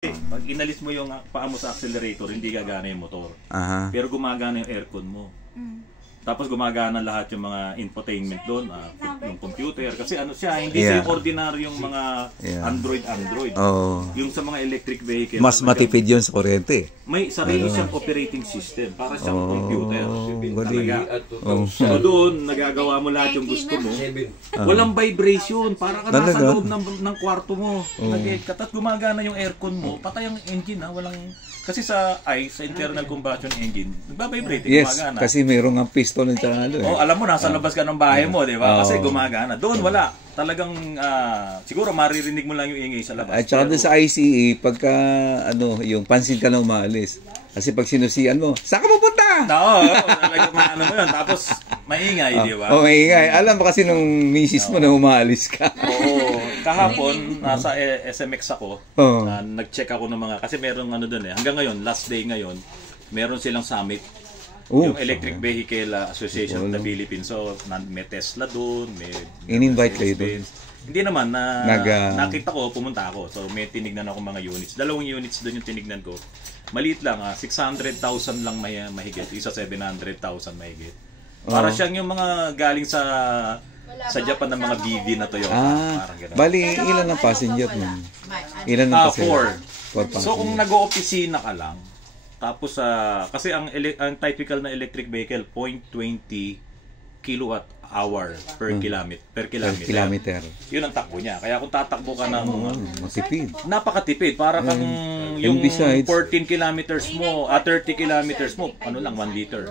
Pag inalis mo yung paa mo sa accelerator, hindi gagana yung motor. Pero gumagana yung aircon mo. Tapos gumagana lahat yung mga infotainment doon, yung computer. Kasi ano siya, hindi siya ordinaryong mga Android. Yung sa mga electric vehicle. Mas matipid yun sa kuryente. May sarili siyang operating system para siyang computer. So doon, nagagawa mo lahat yung gusto mo. Walang vibration, para ka nasa loob ng kwarto mo. Tapos gumagana yung aircon mo, patay ang engine walang... Kasi sa internal combustion engine, nagbabibrate, gumagana. Kasi mayroong ang piston ng tsaka alam mo, nasa labas ka ng bahay mo, di ba? Kasi gumagana. Doon wala. Talagang, siguro maririnig mo lang yung ingay sa labas. At saka doon sa ICE, pagka, yung pansin ka na umaalis. Kasi pag sinusian mo, saan ka pupunta? Oo, talagang maano mo yun. Tapos, maingay, di ba? Maingay. Alam mo kasi nung misis mo na umaalis ka. Oo. Kahapon, nasa SMX ako, nag-check ako ng mga, kasi merong doon hanggang ngayon, last day ngayon, meron silang summit. Yung Electric Vehicle Association of the Philippines. So, may Tesla doon, may... In-invite kayo doon? Hindi naman, nakita ko, pumunta ako. So, may tinignan ako mga units. 2 units doon yung tinignan ko. Maliit lang, 600,000 lang mahigit. Isa 700,000 mahigit. Para siyang yung mga galing sa Japan ng mga BV na Toyota. Bali, ilan ang passenger mo? Ilan ang passenger? 4. So, kung nag-o-opisina ka lang, tapos, kasi ang typical na electric vehicle, 0.20 kilowatt hour per kilometer. Yun ang takbo niya. Kaya kung tatakbo ka ng matipid. Napakatipid. Para kang yung 14 kilometers mo, 30 kilometers mo, 1 liter.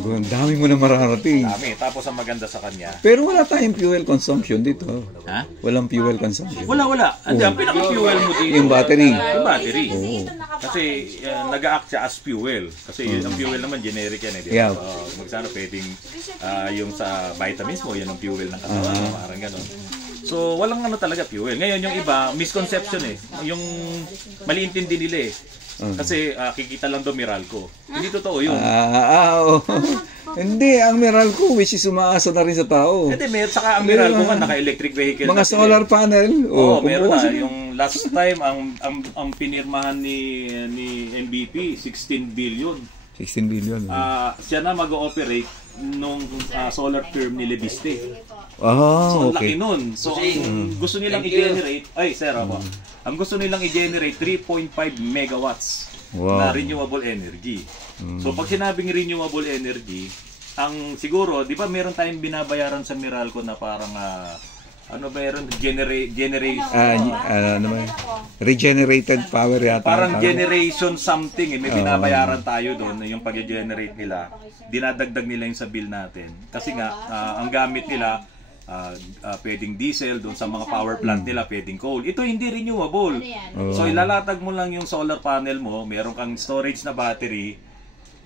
Ang dami mo na mararating. Dami. Tapos ang maganda sa kanya. Pero wala tayong fuel consumption dito. Walang fuel consumption. Wala. Ang pinaka-fuel mo dito. Yung battery. Kasi nag-a-act siya as fuel. Kasi ang fuel naman generic yan magsano pwedeng yung sa vitamins mo, yan ang fuel ng katawan, parang gano'n. So, walang talaga fuel. Ngayon, yung iba, misconception yung maliintindi nila Kasi kikita lang doon Meralco. Hindi totoo yun. Hindi, ang Meralco, which is umaasa na rin sa tao. Hindi, saka ang Meralco nga, naka-electric vehicle. Mga solar panel. Meron na. Yung last time, ang pinirmahan ni MVP, 16 billion. 16 billion. Siya na mag-ooperate nung solar firm ni Lebiste. So, laki nun. So, ang gusto nilang i-generate, ang gusto nilang i-generate 3.5 megawatts na renewable energy. So, pag sinabing renewable energy, ang siguro, di ba meron tayong binabayaran sa Meralco na parang regenerated power yata. Parang generation something may binabayaran tayo doon yung pag-generate nila. Dinadagdag nila yung sa bill natin. Kasi nga ang gamit nila pwedeng diesel doon sa mga power plant nila, pwedeng coal. Ito hindi renewable. So ilalatag mo lang yung solar panel mo, meron kang storage na battery.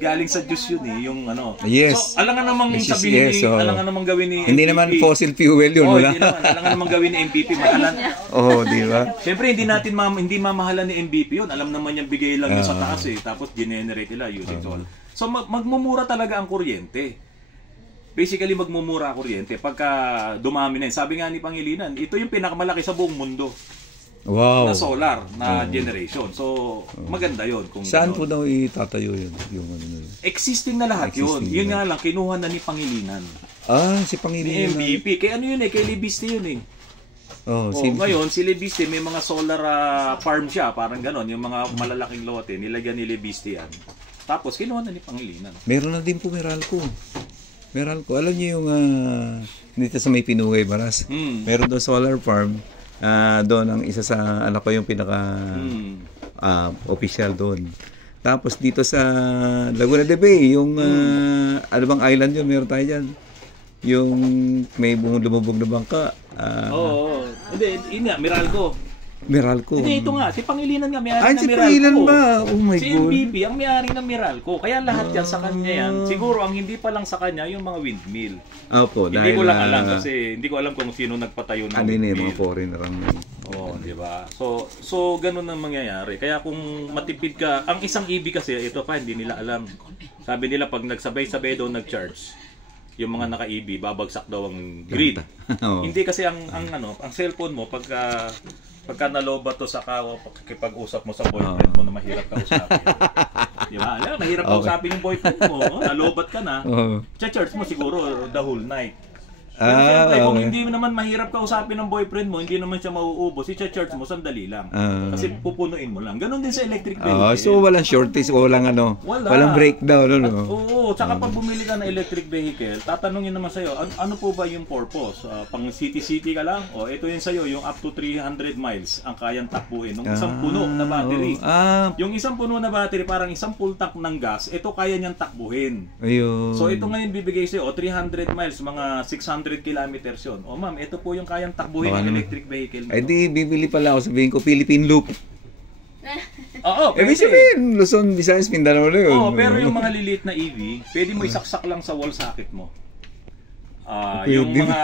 Galing sa Diyos yun yung Yes. So, alangan namang sabihin alangan namang gawin ni hindi naman fossil fuel yun, wala. Hindi naman. Alangan namang gawin ni MVP, mahalan. Di ba? Siyempre, hindi mamahalan ni MVP yun. Alam naman yung bigay lang yun sa taas Tapos, generate nila using solar. So, magmumura talaga ang kuryente. Basically, magmumura ang kuryente pagka dumami na yun. Sabi nga ni Pangilinan, ito yung pinakamalaki sa buong mundo. Na solar na generation. So, maganda yun. Saan po daw itatayo yun? Existing na lahat yun. Yun nga lang, kinuha na ni Pangilinan. Si Pangilinan. Ni MVP. Kaya kay Lebiste yun ngayon, si Lebiste, may mga solar farm siya. Parang ganon. Yung mga malalaking lote, nilagyan ni Lebiste yan. Tapos, kinuha na ni Pangilinan. Meron na din po Meralco. Alam niyo yung dito sa may Pinuhay Baras. Meron doon solar farm. Doon ang isa sa anak ko yung pinaka official doon. Tapos dito sa Laguna de Bay, yung ano bang island yun, meron tayo dyan. Yung may lumubog na bangka. Hindi, yun nga, Meralco. Hindi, ito nga, si Pangilinan nga may-ari ng Meralco. Si Pangilinan ba? Oh my God. Si MVP ang may-ari ng Meralco. Kaya lahat yan sa kanya yan. Siguro ang hindi pa lang sa kanya yung mga windmill. Hindi ko lang alam kasi hindi ko alam kung sino nagpatayo ng windmill. Mga foreigner ang di ba? So ganun ang mangyayari. Kaya kung matipid ka, ang isang EV kasi ito pa hindi nila alam. Sabi nila pag nagsabay-sabay daw nag-charge, yung mga naka-EV babagsak daw ang grid. Hindi kasi ang cellphone mo pag pagka nalobat to sa pakikipag-usap mo sa boyfriend mo na mahirap ka usapin. Di ba? Mahirap ka usapin yung boyfriend mo. Nalobat ka na. Cha-charge mo siguro the whole night. Pero siyempre, kung hindi naman mahirap ka usapin ng boyfriend mo, hindi naman siya mauubos, i-charge mo, sandali lang. Kasi pupunuin mo lang. Ganon din sa electric vehicle. So walang shortage, walang walang breakdown. Oo, tsaka pag bumili ka ng electric vehicle, tatanungin naman sa'yo, ano po ba yung purpose? Pang city-city ka lang? O ito yun sa'yo, yung up to 300 miles ang kayang takbuhin ng isang puno na battery. Yung isang puno na battery, parang isang full tank ng gas, ito kaya niyang takbuhin. Ayun. So ito ngayon bibigay sa'yo, 300 miles, mga 600 kilometers yun. O ma'am, ito po yung kayang takbuhin ng electric vehicle. Ay di, bibili pala ako, sabihin ko, Philippine Loop. Oo, ibig sabihin, Luzon, Visayas, Mindanao na yun. Oo, pero yung mga liliit na EV, pwede mo isaksak lang sa wall socket mo. Yung mga,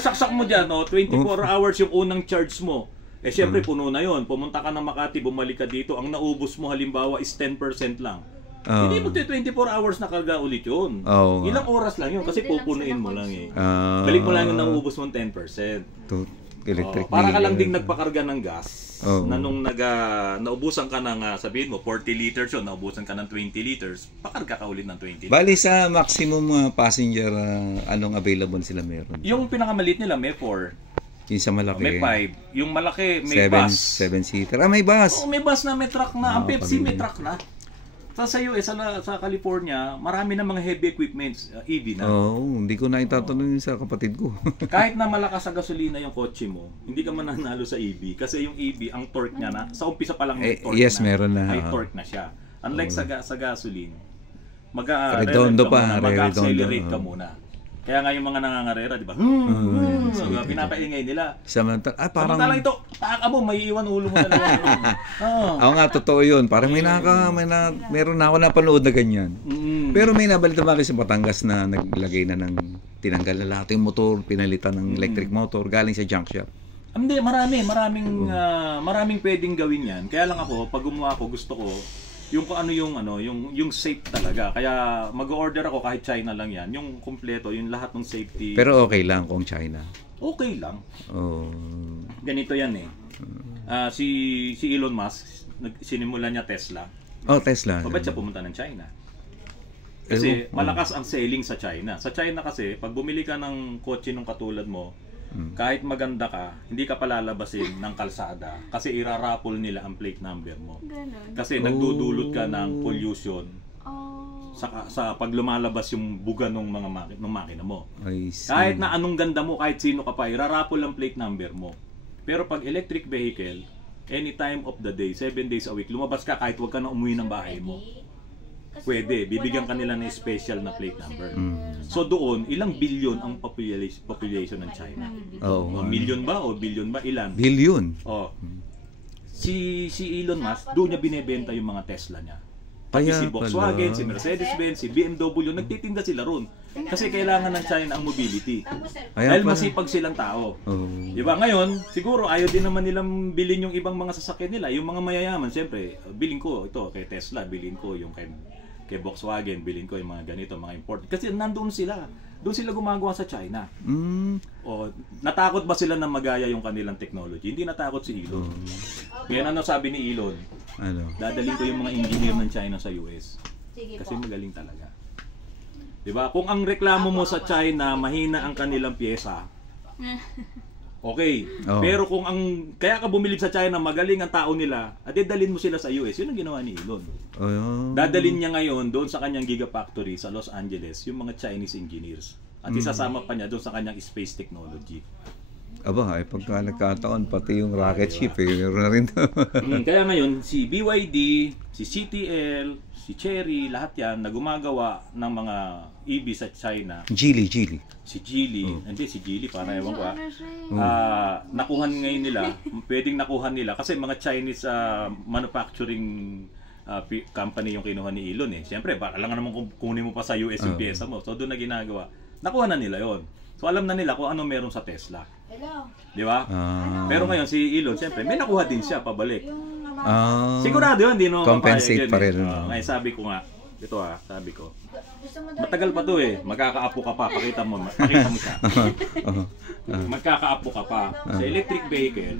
saksak mo dyan, 24 hours yung unang charge mo. Syempre, puno na yun. Pumunta ka ng Makati, bumalik ka dito, ang naubos mo halimbawa is 10% lang. Hindi mo 24 hours na karga ulit yun. Ilang oras lang yun kasi pupunuin mo lang eh. Balik mo lang yung naubos mo 10%. Electric para ka lang ding nagpakarga ng gas na nung naubusan ka ng sabihin mo 40 liters yun, naubusan ka ng 20 liters, pakarga ka ulit ng 20 liters. Bali sa maximum passenger, anong available sila meron? Yung pinakamaliit nila may 4. Yung sa malaki? May 5. Yung malaki may bus. 7-seater. May bus. May bus na, may truck na. Ang Pepsi may truck na. Sa US, sa California, marami na mga heavy equipments, EV na. Hindi ko na itatanong sa kapatid ko. Kahit na malakas sa gasolina yung kotse mo, hindi ka mananalo sa EV. Kasi yung EV, ang torque niya na, sa umpisa pa lang may torque meron na. May torque na siya. Unlike sa gasoline, mag-accelerate ka muna. Kaya nga yung mga nangangarera, di ba? So, pinapaingay nila. Samantalang ito, taka mo, may iwan ulo mo talaga. Ako nga, totoo yun. Parang meron na ako napanood na ganyan. Pero may nabalita ba sa Batangas na naglagay na ng tinanggal na lahat yung motor, pinalitan ng electric motor, galing sa junk shop. Hindi, maraming pwedeng gawin yan. Kaya lang ako, pag gumawa ako, gusto ko, yung yung safe talaga. Kaya mag-order ako kahit China lang yan. Yung kumpleto, yung lahat ng safety. Pero okay lang kung China. Okay lang. Ganito yan eh. Si Elon Musk, sinimula niya Tesla. Tesla. Ba't siya pumunta ng China? Kasi malakas ang selling sa China. Sa China kasi, pag bumili ka ng kotse ng katulad mo, kahit maganda ka, hindi ka palalabasin ng kalsada kasi irarapol nila ang plate number mo. Kasi nagdudulot ka ng pollution sa pag lumalabas yung buga ng mga makina mo. Kahit na anong ganda mo, kahit sino ka pa, irarapol ang plate number mo. Pero pag electric vehicle, any time of the day, 7 days a week, lumabas ka kahit wag ka na umuwi ng bahay mo. Pwede, bibigyan kanila ng special na plate number. So doon, ilang billion ang population ng China? Million ba o billion ba? Ilan? Billion. Si Elon Musk, doon niya binebenta yung mga Tesla niya. Pati si Volkswagen, si Mercedes-Benz, si BMW, nagtitinda sila ron. Kasi kailangan ng China ang mobility. Dahil masipag silang tao. Diba? Ngayon, siguro ayaw din naman nilang bilhin yung ibang mga sasakyan nila. Yung mga mayayaman, siyempre, bilhin ko ito kay Tesla, bilhin ko yung kay Volkswagen, bilhin ko yung mga ganito, mga import. Kasi nandoon sila. Doon sila gumagawa sa China. Natakot ba sila na magaya yung kanilang technology? Hindi natakot si Elon. Kaya ano sabi ni Elon? Dadalhin ko yung mga engineer ng China sa US. Kasi magaling talaga. Diba? Kung ang reklamo mo sa China, mahina ang kanilang pyesa, okay. Pero kung kaya ka bumilib sa China, magaling ang tao nila, at dalhin mo sila sa US, yun ang ginawa ni Elon. Dadalhin niya ngayon doon sa kanyang gigafactory sa Los Angeles, yung mga Chinese engineers. At isasama pa niya doon sa kanyang space technology. Pagka nagkataon, pati yung rocket ship, meron na rin. Kaya ngayon, si BYD, si CTL, si Chery, lahat yan na gumagawa ng mga EV sa China. Geely. Si Geely. Hindi, si Geely, para ewan ko nakuhan ngayon nila, pwedeng nakuhan nila, kasi mga Chinese manufacturing company yung kinuha ni Elon eh. Siyempre, baka lang naman kunin mo pa sa US yung pyesa mo. So doon na ginagawa. Nakuha na nila yon. So alam na nila kung ano meron sa Tesla. Di ba? Pero ngayon si Elon, siyempre, may nakuha din siya pabalik. Sigurado yun, hindi naman compensate pa rin. Ngayon sabi ko nga, ito sabi ko. Matagal pa to eh. Magkakaapo ka pa. Pakita mo siya. Magkakaapo ka pa. Sa electric vehicle,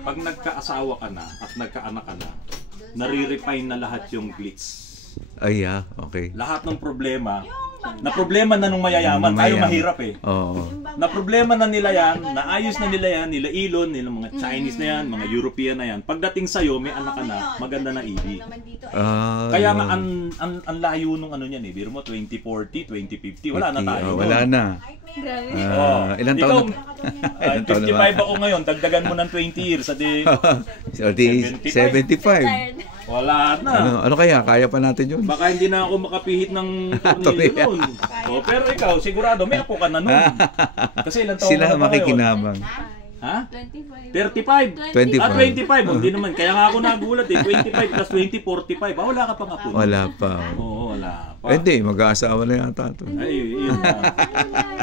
pag nagkaasawa ka na at nagkaanak ka na, nare-refine na lahat yung glitch. Ay, okay. Lahat ng problema, na problema na nung mayayaman, tayo mahirap eh. Na problema na nila yan, naayos na nila yan, nila Elon, nila mga Chinese na yan, mga European na yan. Pagdating sa'yo, may anak ka na, maganda na EV. Kaya nga, ang layo nung ano niyan eh. Biro mo, 2040, 2050, wala na tayo. Wala na. Ilan taon na? 55 ako ngayon, dagdagan mo ng 20 years. 75. Wala na. Ano kaya? Kaya pa natin yun? Baka hindi na ako makapihit ng tornilyo noon. Pero ikaw, sigurado, may apo ka na noon. Kasi ilang taon sila na makikinabang. Ha? 25. 25. 25. Hindi naman. Kaya nga ako nagulat eh. 25 plus 20, 45. Wala ka pang apo. Wala pa. Oo, wala pa. Hindi, mag-aasawa na yata ito. Ay, yun na.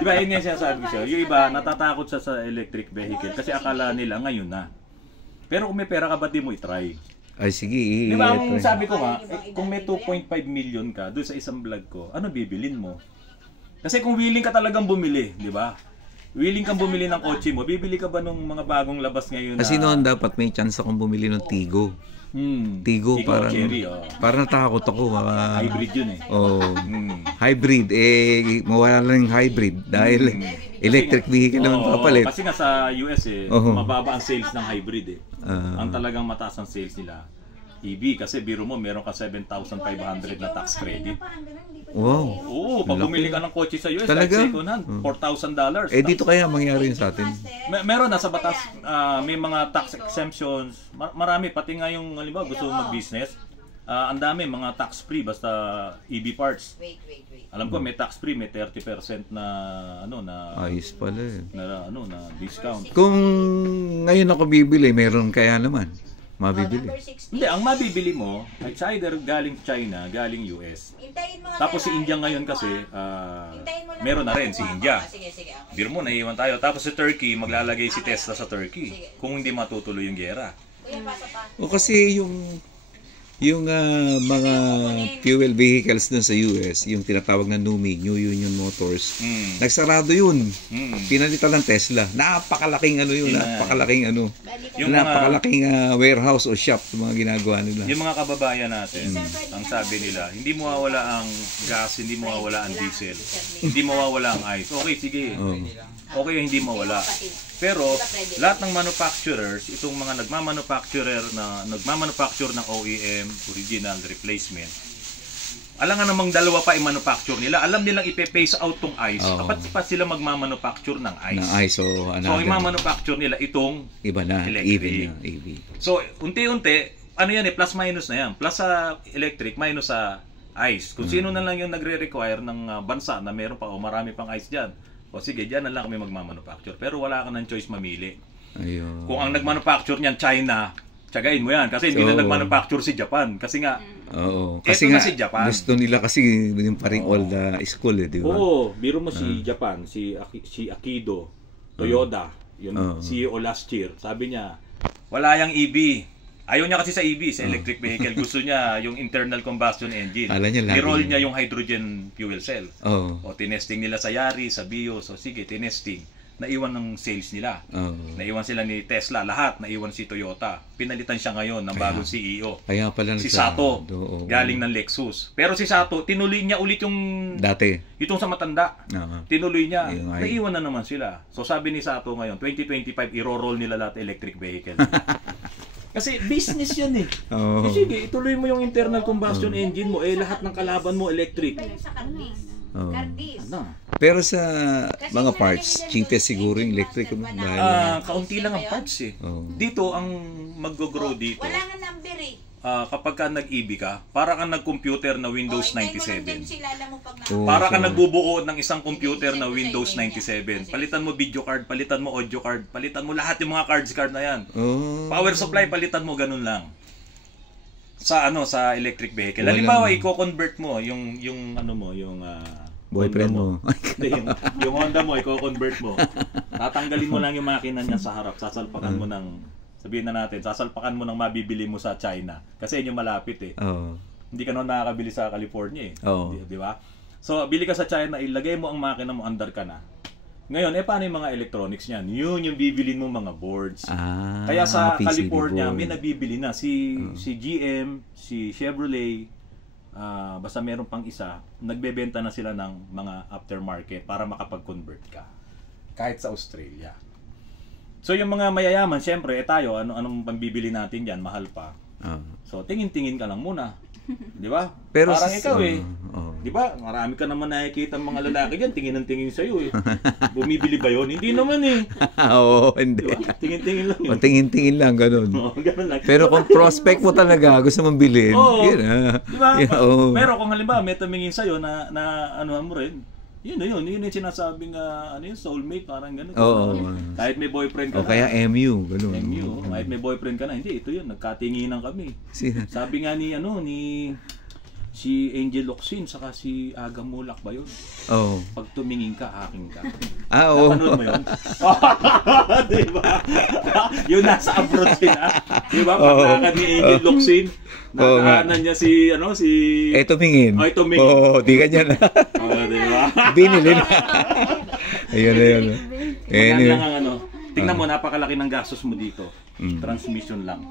Diba, yun nga sinasabi ko siya. Yung iba, natatakot siya sa electric vehicle kasi akala nila ngayon na. Pero kung may pera ka, ba't di mo itry? Ay, sige. Di ba, ang sabi ko nga, kung may 2.5 million ka doon sa isang vlog ko, ano bibilin mo? Kasi kung willing ka talagang bumili, di ba? Willing kang bumili ng kotse mo, bibili ka ba ng mga bagong labas ngayon na... Kasi noon dapat may chance akong bumili ng Tigo. Tigo, parang cherry, parang natakot ako. Hybrid yun eh. Hybrid. Mawala lang yung hybrid dahil electric vehicle naman papalit. Kasi nga sa US eh, mababa ang sales ng hybrid eh. Ang talagang mataas ang sales nila, EV. Kasi biro mo, meron ka 7,500 na tax credit. Wow. Oo, pag bumili ka ng kotse sa US, talaga? like second hand, $4,000. Dito kaya mangyari yun sa atin? Meron na sa batas, may mga tax exemptions. Marami, pati nga yung, halimbawa, gusto mong mag-business. Ang dami, mga tax-free, basta EV parts. Wait. Alam ko, may tax-free, may 30% na, ayos pala eh. na discount. Kung ngayon ako bibili, meron kaya naman. Mabibili. Hindi, ang mabibili mo, it's either galing China, galing US. Tapos si India ngayon kasi, meron na rin si India. Biro mo, naiiwan tayo. Tapos si Turkey, maglalagay si Tesla sa Turkey. Kung hindi matutuloy yung giyera. O kasi yung mga fuel vehicles dun sa US, yung tinatawag na NUMI, New Union Motors, nagsarado yun. Pinalitan ng Tesla. Napakalaking napakalaking warehouse o shop yung mga ginagawa nila. Yung mga kababayan natin, ang sabi nila, hindi mawawala ang gas, hindi mawawala ang diesel, hindi mawawala ang ice. Okay, sige. Okay, hindi mawala. Pero lahat ng manufacturers, itong mga nagmamanufacture ng OEM, original, replacement, alam nga namang dalawa pa i-manufacture nila. Alam nilang ipe-phase out tong ice. Dapat pa sila magmamanufacture ng ice. So i-manufacture nila itong iba na, electric. EV. So, unti-unti, ano yan plus minus na yan. Plus sa electric, minus sa ice. Kung sino na lang yung nagre-require ng bansa na meron pa o marami pang ice dyan. O sige, dyan na lang kami magmamanufacture. Pero wala ka ng choice mamili. Ayun. Kung ang nagmanufacture niyan China, tsagain mo yan. Kasi hindi na nagmanufacture si Japan. Kasi nga, kasi nga, si Japan. gusto nila kasi yung paring old school di ba? Oo, biro mo si Japan, si Akido, Toyota, yung CEO last year. Sabi niya, wala yung EV. Ayaw niya kasi sa EV, sa electric vehicle. Gusto niya yung internal combustion engine. I-roll niya yung hydrogen fuel cell. O tinesting nila sa Yaris, sa Vios. So sige, tinesting. Naiwan ng sales nila. Naiwan sila ni Tesla. Lahat, naiwan si Toyota. Pinalitan siya ngayon ng bagong CEO. Kaya pala si Sato, galing ng Lexus. Pero si Sato, tinuloy niya ulit yung... Dati. Itong sa matanda. Tinuloy niya. Naiwan na naman sila. So sabi ni Sato ngayon, 2025, i-roll nila lahat electric vehicle. Kasi business yan eh. Sige, ituloy mo yung internal combustion engine mo, lahat ng kalaban mo electric. Pero sa mga parts, cheapest siguro yung electric. Kaunti lang ang parts eh. Dito, ang mag-grow dito, wala nga number eh. kapag ka nag-EV ka, para kang nag-computer na Windows 97. Para kang nagbubuo ng isang computer na Windows 97. Palitan mo video card, palitan mo audio card, palitan mo lahat yung mga card na yan. Power supply, palitan mo, ganun lang. Sa sa electric vehicle. Halimbawa, i-convert mo yung boyfriend mo. yung Honda mo, i-convert mo. Tatanggalin mo lang yung makina niya sa harap, sasalpakan mo ng, sabihin na natin, sasalpakan mo ng mabibili mo sa China. Kasi yun yung malapit eh. Hindi ka naman nakakabili sa California eh. Oo. Di ba? So, bili ka sa China, ilagay mo ang makina mo, andar ka na. Ngayon, paano yung mga electronics niyan? Yun yung bibilin mo mga boards. Kaya sa PCB California, board. may nabibili na. Si GM, si Chevrolet, basta meron pang isa, nagbebenta na sila ng mga aftermarket para makapag-convert ka. Kahit sa Australia. So yung mga mayayaman, siyempre, tayo, anong pambibili natin diyan, mahal pa. So tingin-tingin ka lang muna. 'Di ba? Pero parang ikaw 'di ba? Marami ka naman nakikita ng mga lalaki diyan, tingin ng tingin sa iyo eh. Bumibili ba 'yon? Hindi naman eh. Oo, hindi. Diba? Tingin-tingin lang yun. Tingin-tingin lang, ganun. Ganun lang. Pero kung prospect mo talaga, gusto mong bilhin, yun Diba? Pero kung halimbawa may tumingin sa iyo na ano mo rin, yun yung sinasabing soulmate, parang gano'n. Kahit may boyfriend ka na. O kaya MU, gano'n. Kahit may boyfriend ka na, hindi, ito yun, nagkatinginan kami. Sabi nga ni si Angel Locsin, saka si Aga Mulak ba yun? Pag tumingin ka, aking ka. Oo. Napanood mo yun? Diba? Yung nasa abroad sila. Diba? Paglakan ni Angel Locsin, nakaanan niya si tumingin. Tumingin. Oo, di ka niya na. Diba? Binili na. Ayun. Maganda tingnan mo, napakalaki ng gastos mo dito. Transmission lang.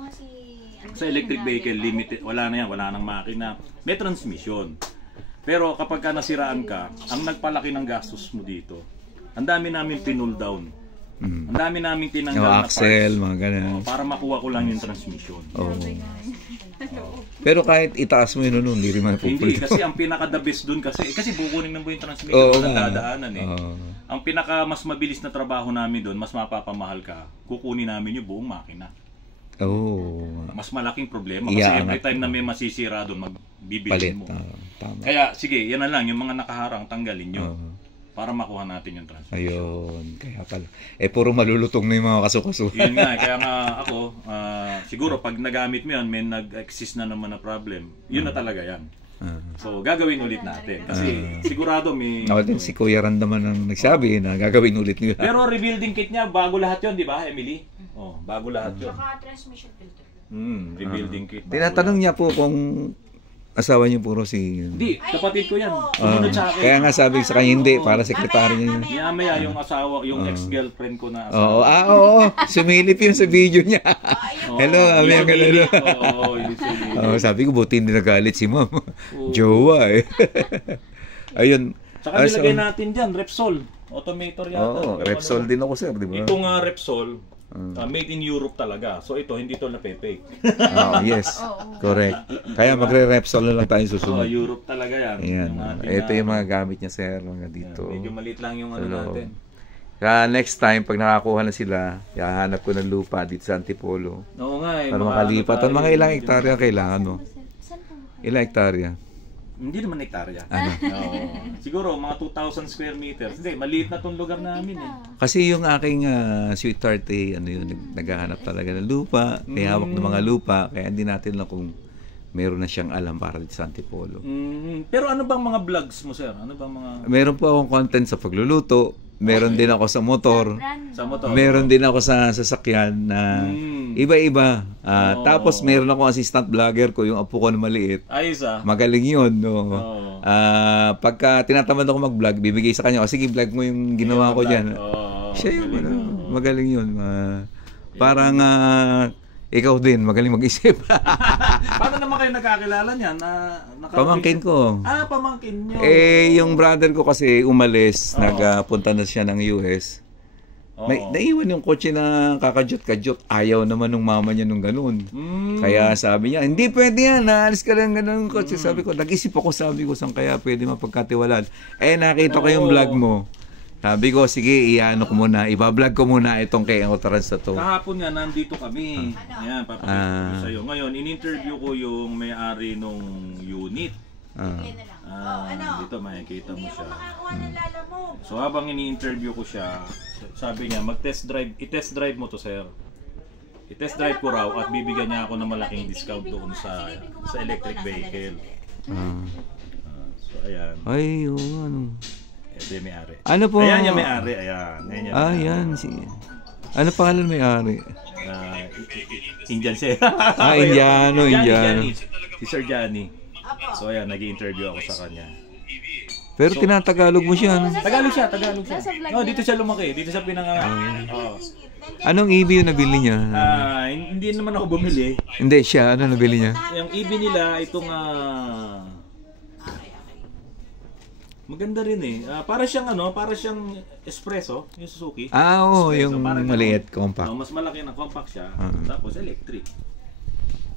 Sa electric vehicle, limited, wala na yan, wala nang makina. May transmission. Pero kapag ka nasiraan ka, ang nagpalaki ng gastos mo dito, ang dami namin pinull down. Ang dami namin tinanggal na parts. Axle, mga ganyan. Para makuha ko lang yung transmission. Pero kahit itaas mo yun, hindi rin mapupulit. Hindi, kasi ang pinaka-the best dun kasi bukunin mo yung transmission na dadaanan eh. Ang pinaka mas mabilis na trabaho namin dun, mas mapapamahal ka, kukunin namin yung buong makina. Mas malaking problema kasi every time na may masisira doon, magbibilin mo. Tama. Kaya sige, yan na lang, yung mga nakaharang tanggalin nyo para makuha natin yung transmission. Ayun, kaya pala. Puro malulutong na yung mga kaso-kaso. Yun nga, kaya nga ako, siguro pag nagamit mo yan, may nag-exist na naman na problem, yun na talaga yan. So, gagawin ulit natin. Kasi sigurado may... Ako din si Kuya Randaman ang nagsabi na gagawin ulit nila. Pero rebuilding kit niya, bago lahat yun, di ba, Emily? Bago lahat yun. Saka transmission filter. Rebuilding kit. Tinatanong niya po kung asawa niyo puro si... Hindi, kapatid ko yan. Sumunod sa akin. Kaya nga sabi sa kanya, hindi, para sekretary niya. Maya yung asawa, yung ex-girlfriend ko na asawa. Oo. Sumilip yun sa video niya. Hello, aming galalo. Sabi ko, buti hindi nagalit si ma'am. Jowa eh. Ayun. Tsaka nilagay natin dyan, Repsol. Automator yata. Repsol din ako, sir, di ba? Itong Repsol, made in Europe talaga. So ito, hindi to na-fake. Yes, correct. Kaya magre-Repsol na lang tayo susunod. Europe talaga yan. Ito yung mga gamit niya, sir, mga dito. Medyo maliit lang yung natin. Kaya next time, pag nakakuha na sila, hahanap ko ng lupa dito sa Antipolo. Oo nga eh. Para makalipat. Mga ilang hektarya kailangan mo? Ilang hektarya? Hindi naman hektarya. Siguro mga 2,000 square meters. Hindi, maliit na tong lugar namin eh. Kasi yung aking sweetheart naghahanap talaga ng lupa, may hawak ng mga lupa, kaya hindi natin lang kung meron na siyang alam para dito sa Antipolo. Pero ano bang mga vlogs mo, sir? Ano bang mga... Meron po akong content sa pagluluto. Meron din ako sa motor. Sa motor. Meron din ako sa sasakyan na iba-iba. Tapos meron akong assistant vlogger ko, yung apo ko na maliit. Ayos Magaling yun. Pagka tinatamad ako mag-vlog, bibigay sa kanya, sige, vlog mo yung ginawa ko dyan. Siya yung magaling yun. Parang ikaw din, magaling mag-isip. Paano naman kayo nagkakilala niyan? Pamangkin ko. Pamangkin nyo. Yung brother ko kasi umalis, nagpunta na siya ng US. Naiwan yung kotse na kakadyot-kadyot. Ayaw naman ng mama niya nung ganun. Kaya sabi niya, hindi pwede yan, naalis ka lang ganun ng kotse. Sabi ko, nag-isip ako, sabi ko, saan kaya pwede mapagkatiwalaan. Nakita ko yung vlog mo. Sabi ko, sige, iano ko muna, iba-vlog ko muna itong kay Autotrans na to. Kahapon nga, nandito kami. Ayan, papakita ko sa'yo. Ngayon, in-interview ko yung may-ari nung unit. Dito, makikita mo siya. So, habang ini-interview ko siya, sabi niya, i-test drive mo to, sir. I-test drive ko raw at bibigyan niya ako ng malaking discount doon sa electric vehicle. So, ayan. Ay, ano. Ito yung may-ari. Ano po? Ayan yung may-ari. Ayan. Ano pangalan may-ari? Indian siya. Indiano. Si Sir Johnny. So ayan, nag-i-interview ako sa kanya. Pero tinatagalog mo siya, ano? Tagalog siya. Oh, dito siya lumaki. Dito siya Anong EV yung nabili niya? Hindi naman ako bumili. Hindi, siya. Ano nabili niya? Yung EV nila, itong maganda rin eh. Para siyang espresso, yung Suzuki. Oo, Espresso, yung maliit, compact. Mas malaki na compact siya. Tapos electric.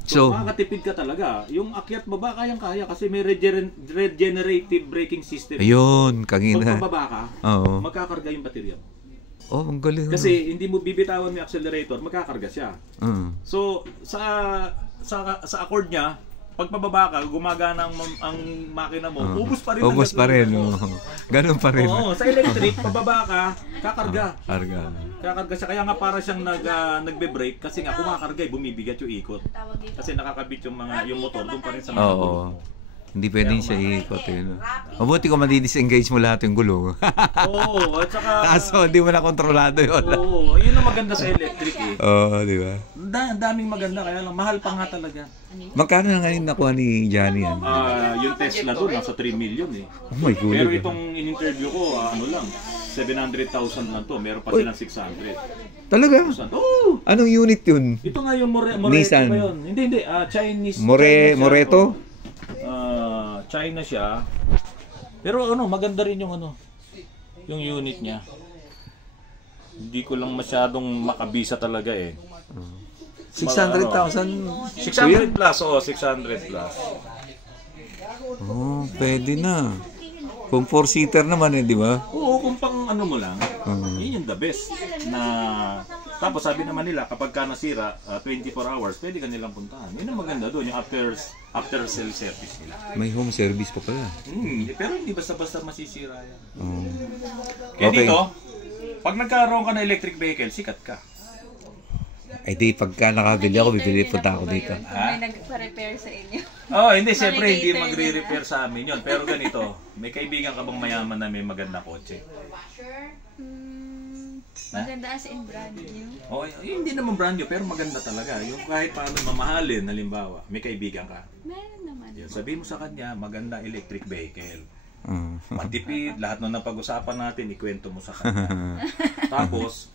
So, makakatipid ka talaga. Yung akyat baba, kayang-kaya kasi may regenerative braking system. Ayun, kagina. Pag pababa ka, magkakarga yung baterya. Oh, ang galing. Kasi hindi mo bibitawan yung accelerator, magkakarga siya. So, sa Accord niya, pag pababa ka, gumagana ang makina mo, ubos pa rin. Ubos pa rin. Ganun pa rin. Oo, sa electric, pababa ka, kakarga. Karga. Kakarga siya. Kaya nga para siyang nagbe-brake kasi nga kumakarga, bumibigat yung ikot. Kasi nakakabit yung motor doon pa rin sa mga gulong mo. Hindi pwedeng siya ikot. Mabuti ko madidisengage mo lahat yung gulo. Oo, at saka... Kaso, hindi mo na kontrolado yun. Oo, yun ang maganda sa electric eh. Oo, di ba? Daming maganda, kaya lang, mahal pa nga talaga. Magkano na ngayon nakuha ni Johnny yan? Yung Tesla doon, nasa 3 million eh. Oh my God. Pero itong in-interview ko, 700,000 lang to, meron pa silang 600. Talaga? Oo! Anong unit yun? Ito nga yung Moreto Nissan. pa yun. Hindi, Chinese. Moreto? China siya. Pero maganda rin yung yung unit niya. Hindi ko lang masyadong makabisa talaga eh. 600,000? 600 plus, 600 plus. Oh, pwede na. Kung 4-seater naman di ba? Oo, kung pang mo lang, yun yung the best. Tapos sabi naman nila, kapag ka nasira, 24 hours, pwede ka nilang puntahan. Yun ang maganda doon, yung after sale service nila. May home service pa pala. Pero hindi basta-basta masisira yan. Kaya Okay. dito, pag nagkaroon ka ng electric vehicle, sikat ka. Ay di, pagka nakabili ako, bibili punta ako dito. May nagpa-repair sa inyo. Hindi, siyempre hindi magre-repair sa amin yun. Pero ganito, may kaibigan ka bang mayaman na may maganda kotse? Maganda as in brand new. Hindi naman brand new, pero maganda talaga. Yung kahit paano mamahalin, halimbawa, may kaibigan ka. Meron naman. Sabihin mo sa kanya, maganda electric vehicle. Matipid, lahat ng napag-usapan natin, ikwento mo sa kanya. Tapos,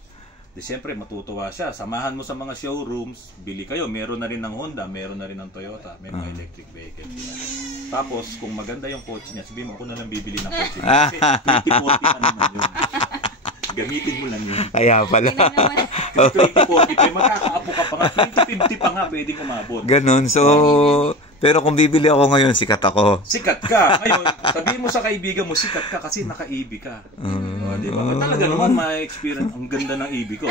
siyempre matutuwa siya. Samahan mo sa mga showrooms, bili kayo. Meron na rin ng Honda, meron na rin ng Toyota, may mga electric vehicle. Tapos, kung maganda yung kotse niya, sabihin mo, ako na lang bibili ng kotse niya. Kasi 2040 naman yun. Gamitin mo lang yun. Kaya pala. 2040 pa, magkakaapo ka pa nga. 2050 pa nga, pwedeng umabot. Ganon. So, pero kung bibili ako ngayon, sikat ako. Sikat ka. Ngayon, sabihin mo sa kaibigan mo, sikat ka kasi naka-EV ka. Diba? Talaga naman, ma-experience ang ganda ng EV ko.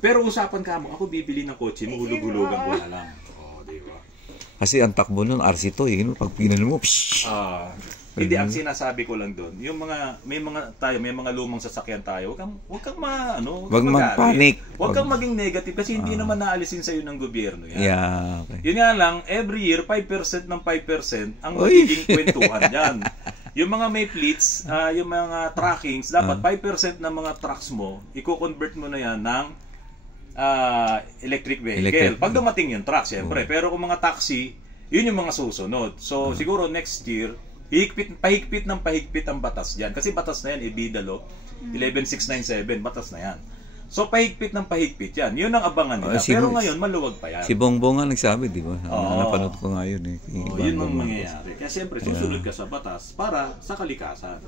Pero usapan ka mo, ako bibili ng kotse mo, hulug-hulugan ko na lang. Diba? Kasi ang takbo nun, RC to, pag pinan mo, pshhh. Hindi, ang sinasabi ko lang doon, yung may mga lumang sasakyan tayo, huwag kang mag-panic. Huwag kang maging negative kasi hindi naman naalisin sa'yo ng gobyerno yan. Yeah, okay. Yun nga lang, every year, 5% ng 5% ang magiging kwentuhan yan. Yung mga may fleets, yung mga trackings, dapat 5% ng mga trucks mo, i-convert mo na yan ng electric vehicle. Pag dumating yung truck, siyempre. Pero kung mga taxi, yun yung mga susunod. So, siguro next year, pahigpit ang batas dyan. Kasi batas na yan, EBIDA Law 11697, batas na yan. So, pahigpit yan. Yun ang abangan nila. Pero ngayon, maluwag pa yan. Si Bongbong nga nagsabi, di ba? Napanood ko nga yun. Yun ang mangyayari. Kaya siyempre, susunod ka sa batas para sa kalikasan.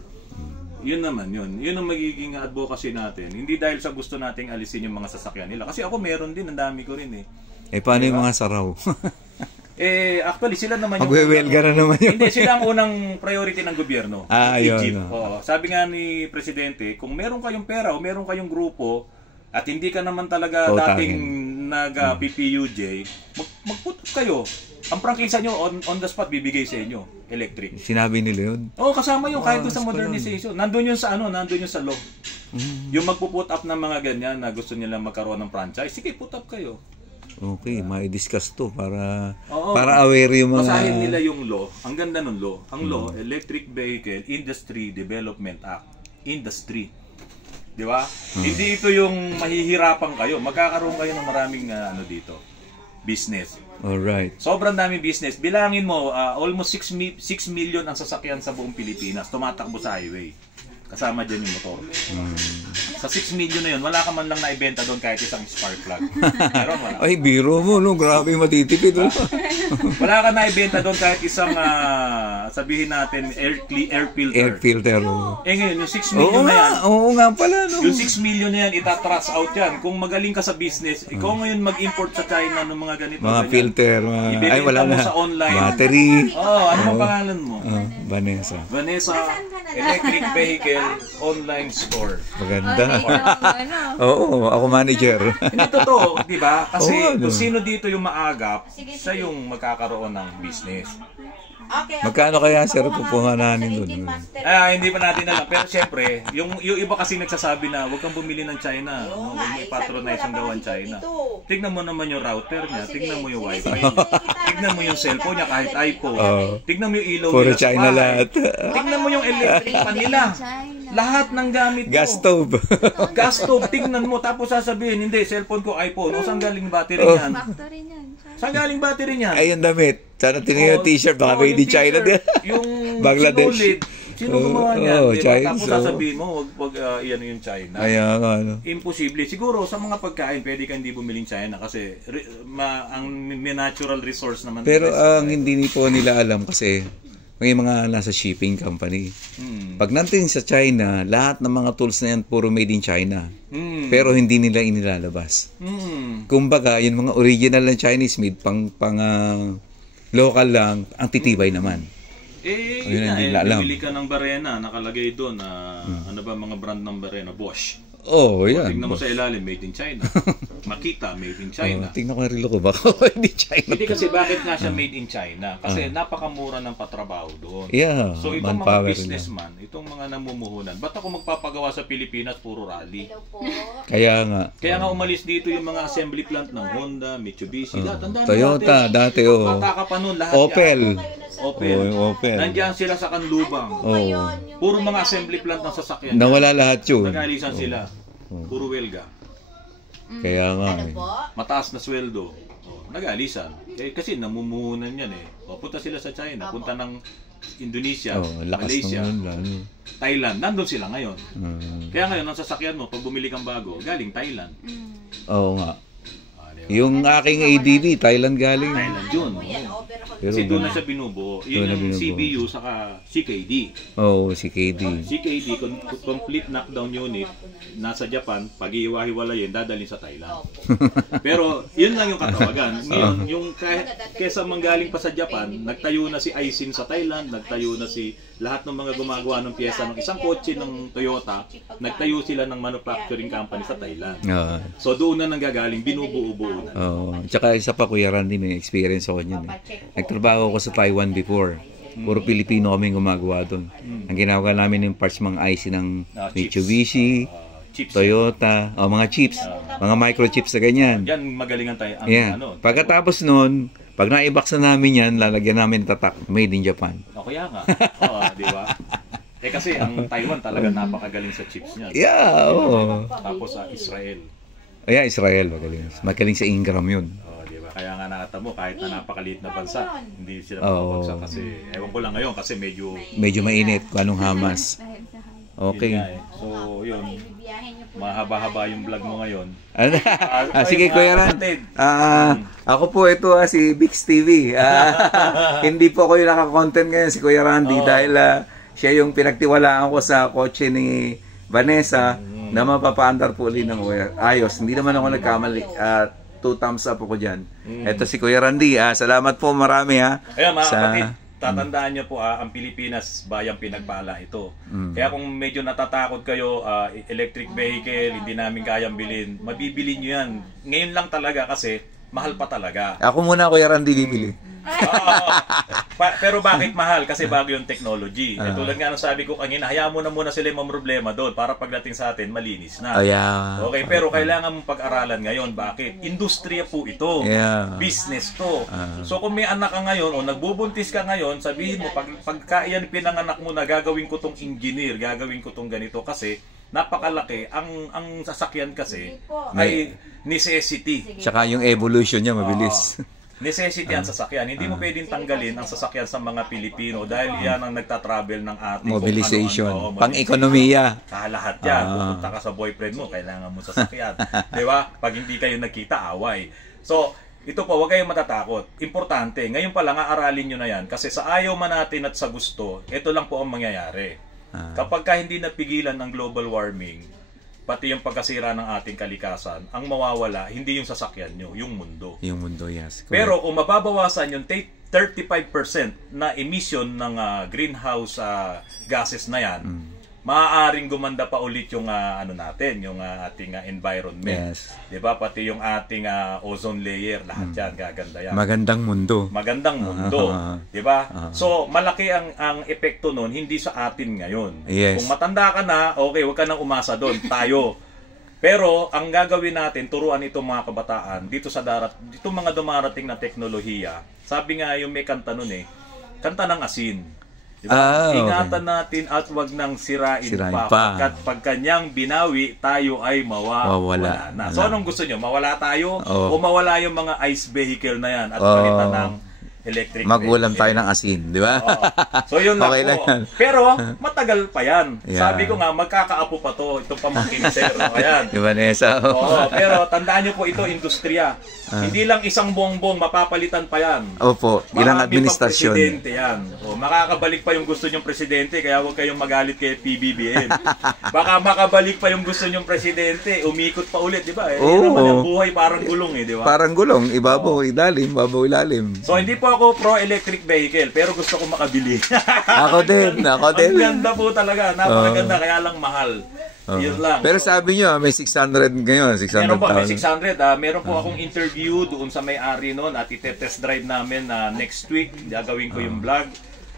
Yun naman yun. Yun ang magiging advocacy natin. Hindi dahil sa gusto nating alisin yung mga sasakyan nila. Kasi ako meron din, ang dami ko rin paano yung mga saraw? Actually, sila naman yung... Magwewelga na naman yun. Hindi, sila ang unang priority ng gobyerno. Yun. Sabi nga ni Presidente, kung meron kayong pera o meron kayong grupo at hindi ka naman talaga dating nag-PPUJ, mag-put up kayo. Ang prangkisa nyo, on the spot, bibigay sa inyo. Electric. Sinabi nila yun? Kasama yun. Kahit sa modernization. Nandun yun sa law. Yung magpo-put up ng mga ganyan na gusto nila magkaroon ng franchise, sige, put up kayo. Okay, mai-discuss to para aware yung mga... Basahin nila yung law. Ang ganda ng law. Ang law, Electric Vehicle Industry Development Act. Industry. Di ba? Hindi ito yung mahihirapan kayo. Magkakaroon kayo ng maraming dito. business. Alright. Sobrang daming business. Bilangin mo, almost 6 million ang sasakyan sa buong Pilipinas tumatakbo sa highway. Kasama dyan yung motor. Sa 6 million na yun, wala ka man lang naibenta doon kahit isang spark plug. Meron wala. Ay, biro mo, no? Grabe matitipid. Wala ka naibenta doon kahit isang, sabihin natin, air filter. Air filter. Ngayon, yung 6 million na yan. Oo nga pala, no? Yung 6 million na yan, itatrash out yan. Kung magaling ka sa business, ikaw ngayon mag-import sa China ng mga ganito. Mga filter. Ay, wala mo na. sa online. Battery. Ano ang pangalan mo? Vanessa. Vanessa Electric Vehicle Online Store. Maganda. Oo, ako manager. Hindi totoo, di ba? Kasi Oo, kung sino dito yung maagap, siya yung magkakaroon ng business. Magkano kaya sir pupuhanan doon? Hindi pa natin alam. Pero syempre, yung iba kasi nagsasabi na huwag kang bumili ng China. Huwag mo i-patronize ang gawan China. Tignan mo naman yung router niya. Tignan mo yung wifi niya. Tignan mo yung cellphone niya kahit iPhone. Tignan mo yung ilaw Puro nila sa China bahay. lahat. Tignan mo yung electric pan nila. Lahat ng gamit mo. Gas stove. Gas stove. Tignan mo. Tapos sasabihin, hindi, cellphone ko iPhone. O saan galing battery niyan? Factory niyan. Saan galing battery niyan? Ay, yung damit. Sana tingnan yung t-shirt. Baka made in China din. Yung Bangladesh. sinulid. Sino gumawa niyan? Diba? China. Tapos sasabihin mo, wag iyan yung China. Ayan, ano. Imposible. Siguro sa mga pagkain, pwede ka hindi bumiling China kasi ang natural resource naman. Pero ang hindi po nila alam kasi may mga nasa shipping company. Pag nantin sa China, lahat ng mga tools na yan puro made in China. Pero hindi nila inilalabas. Kumbaga, yung mga original na Chinese made pang local lang, ang titibay naman. Bibili ka ng Barena, nakalagay doon ano ba mga brand ng Barena? Bosch. Yan. Tingnan mo sa ilalim, made in China. Makita, made in China. Tingnan ko yung relo ko, baka made in China. Hindi kasi bakit nga siya made in China? Kasi napakamura ng patrabaho doon. Yeah, so itong mga businessman, itong mga namumuhunan, ba't ako magpapagawa sa Pilipinas puro rally? Kaya nga umalis dito yung mga assembly plant ng Honda, Mitsubishi, Toyota, dati Bata ka pa nun, lahat Opel. Opel. Nandiyan sila sa Kanlubang. Puro mga assembly plant ng sasakyan. Nawala lahat yun. Nag-alisan sila. Puro welga. Kaya nga. Mataas na sweldo. Nag-alisan. Kasi namumuhunan yan punta sila sa China. Punta ng Indonesia, Malaysia, Thailand. Nandun sila ngayon. Kaya ngayon, ang sasakyan mo, pag bumili kang bago, galing Thailand. Oo nga. Yung aking ADV, Thailand galing. Thailand yun. Kasi doon na siya binubuo. Yun yung CBU saka CKD. CKD. CKD, complete knockdown unit, nasa Japan, pag-iiwa-hiwalayin, dadalhin sa Thailand. Pero yun lang yung katawagan. Ngayon, yung kesa manggaling pa sa Japan, nagtayo na si Aisin sa Thailand, nagtayo na si lahat ng mga gumagawa ng pyesa ng isang kotse ng Toyota, nagtayo sila ng manufacturing company sa Thailand. So doon na nanggagaling, binubuo-buo na. Tsaka isa pa, Kuya Randy, may experience ako niyan. Nagtrabaho ako sa Taiwan before. Puro Pilipino kami gumagawa doon. Ang ginagawa namin yung parts mga IC ng Mitsubishi, Toyota, mga chips, mga microchips na ganyan. Yan magalingan tayo. Pagkatapos noon, pag na-i-box na namin yan, lalagyan namin tatak, made in Japan. Kaya nga. Di ba? Kasi ang Taiwan talaga napakagaling sa chips niya. Tapos Israel. Israel magaling. Magaling sa Ingram yun. Diba? Kaya nga nakatamo, kahit na napakaliit na bansa, hindi sila makapagsa kasi, ewan ko lang ngayon kasi medyo mainit kung anong Hamas. Okay. So, yun. Mahaba-haba yung vlog mo ngayon. Sige, Kuya Ran. Ako po ito si Bix TV. Hindi po ako yung naka-content ngayon si Kuya Randy dahil siya yung pinagtiwalaan ko sa kotse ni Vanessa na mapapaandar po ulit ng ayos. Hindi naman ako nagkamali. 2 thumbs up ako dyan. Ito si Kuya Randy. Salamat po marami Ayun mga kapatid, tatandaan niyo po ang Pilipinas, bayang pinagpala ito. Kaya kung medyo natatakot kayo, electric vehicle, hindi namin kayang bilhin, mabibili niyo yan. Ngayon lang talaga kasi mahal pa talaga. Ako muna, Kuya Randy, bibili. Pero bakit mahal? Kasi bago yung technology. Tulad nga ng sabi ko kanina, hayaan mo na muna sila yung problema doon para pagdating sa atin, malinis na. Okay, pero kailangan mong pag-aralan ngayon. Bakit? Industriya po ito. Business to. So kung may anak ka ngayon o nagbubuntis ka ngayon, sabihin mo, pagka iyan pinanganak mo na gagawin ko tong engineer, gagawin ko tong ganito kasi napakalaki. Ang sasakyan kasi ay necessity. Tsaka yung evolution niya mabilis. Necessity ang sasakyan. Hindi mo pwedeng tanggalin ang sasakyan sa mga Pilipino dahil yan ang nagtatravel ng ating mobilization. Pang-ekonomiya. Lahat yan. Pupunta ka sa boyfriend mo, kailangan mo sasakyan. Di ba? Pag hindi kayo nagkita, away. So, ito po, huwag kayong matatakot. Importante, ngayon pa lang aaralin nyo na yan kasi sa ayaw man natin at sa gusto, ito lang po ang mangyayari. Kapag ka hindi napigilan ng global warming, pati yung pagkasira ng ating kalikasan, ang mawawala, hindi yung sasakyan nyo, yung mundo. Yung mundo, yes. Correct. Pero kung mababawasan yung 35% na emission ng greenhouse gases na yan, maaaring gumanda pa ulit yung natin, yung ating environment. Yes. 'Di ba? Pati yung ating ozone layer, lahat 'yan gaganda yan. Magandang mundo. Magandang mundo, 'di ba? So, malaki ang epekto noon hindi sa atin ngayon. Yes. Kung matanda ka na, okay, huwag ka nang umasa doon, tayo. Pero ang gagawin natin, turuan itong mga kabataan dito sa dito mga dumarating na teknolohiya. Sabi nga yung may kanta noon kanta ng asin. Diba? Ingatan natin at wag nang sirain pa. Pag kanyang binawi, tayo ay mawawala na. So anong gusto nyo? Mawala tayo o mawala yung mga ice vehicle na yan at palitan ng electric Mag-ulam vehicle? tayo ng asin, di ba? So yun lang Okay po. lang yan. Pero matagal pa yan. Yeah. Sabi ko nga, magkakaapo pa to. Itong pamangkin ni Sir. Ayan. Di ba, Nessa? Pero tandaan nyo po ito, industriya. Hindi lang isang bongbong, mapapalitan pa yan. Opo, ilang Marami administrasyon. pang presidente yan. Makakabalik pa yung gusto nyong presidente, kaya huwag kayong magalit kay PBBM. Baka makabalik pa yung gusto nyong presidente, umikot pa ulit, di ba? Yan naman ang buhay, parang gulong di ba? Parang gulong, ibabaw, ilalim, babaw, ilalim. So, hindi po ako pro-electric vehicle, pero gusto ko makabili. Ako din. Ang ganda po talaga, napakaganda, kaya lang mahal. Yun lang. Pero sabi nyo, may 600 ngayon, 600,000. Meron po, may 600. Meron po akong interview doon sa may-ari noon at ite-test drive namin next week. Gagawin ko yung vlog.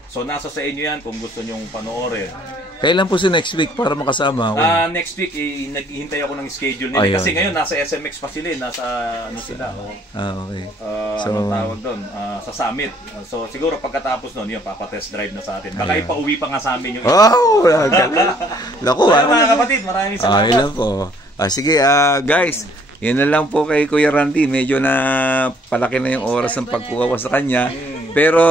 So, nasa sa inyo yan kung gusto nyong panoorin. Kailan po si next week para makasama ako? Next week, naghihintay ako ng schedule nila. Kasi ngayon, nasa SMX pa sila. Nasa, sila. Okay. Anong tawag doon? Sa Summit. So, siguro pagkatapos noon, yun, papatest drive na sa atin. Baka ipauwi pa nga sa amin yung... Wow! Lako, mga kapatid, maraming salamat. Ilan po. Sige, guys. Yan na lang po kay Kuya Randy. Medyo na palaki na yung oras ng pagkuha ko sa kanya. Pero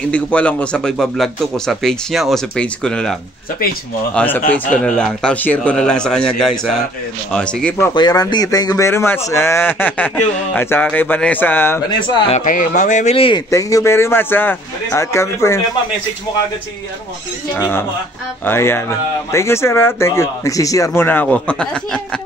hindi ko po alam kung saan ko ipa-vlog to. Kung sa page niya o sa page ko na lang. Sa page mo? Sa page ko na lang. Tapos share ko na lang sa kanya, guys. Sige po, Kuya Randy. Thank you very much. Thank you. At saka kay Vanessa. Kay Ma'am Emily. Thank you very much. At kami po yun. Message mo kagad si tita mo. Ayan. Thank you, sir. Thank you. Nagsisiyar muna ako.